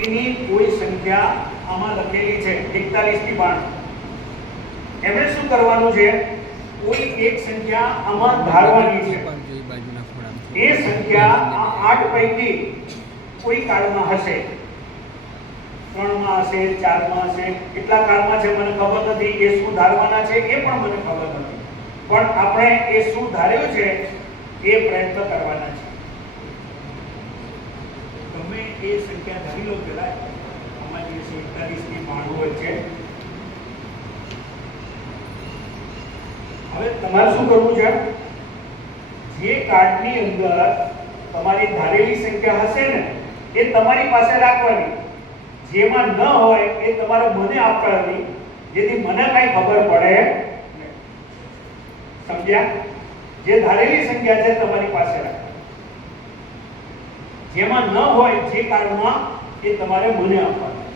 વ્યક્તિની કોઈ સંખ્યા આમાં લખેલી છે 41 થી 92. એમણે શું કરવાનું છે? કોઈ એક સંખ્યા આમાં ધારવાની છે. એ સંખ્યા આ 8 પૈકી કોઈ કાળમાં હશે, 3 માં હશે, 4 માં હશે, કેટલા કાળમાં છે મને ખબર નથી. એ શું ધારવાના છે એ પણ મને ખબર નથી, પણ આપણે એ શું ધાર્યું છે એ પ્રયત્ન કરવાના છે. તમે એ સંખ્યા ધારી લો પેલા. આમાં જે 41 થી 92 છે. હવે તમારે શું કરવું છે? જે કાર્ડની અંદર તમારી ધારેલી સંખ્યા હશે ને એ તમારી પાસે રાખવાની. જેમાં ન હોય એ તમારે મને આપવાની, જેથી મને કઈ ખબર પડે નહીં. સમજ્યા? જે ધારેલી સંખ્યા છે તમારી પાસે રાખવાની. જેમાં ન હોય જે કાર્ડમાં એ તમારે મને આપવાની.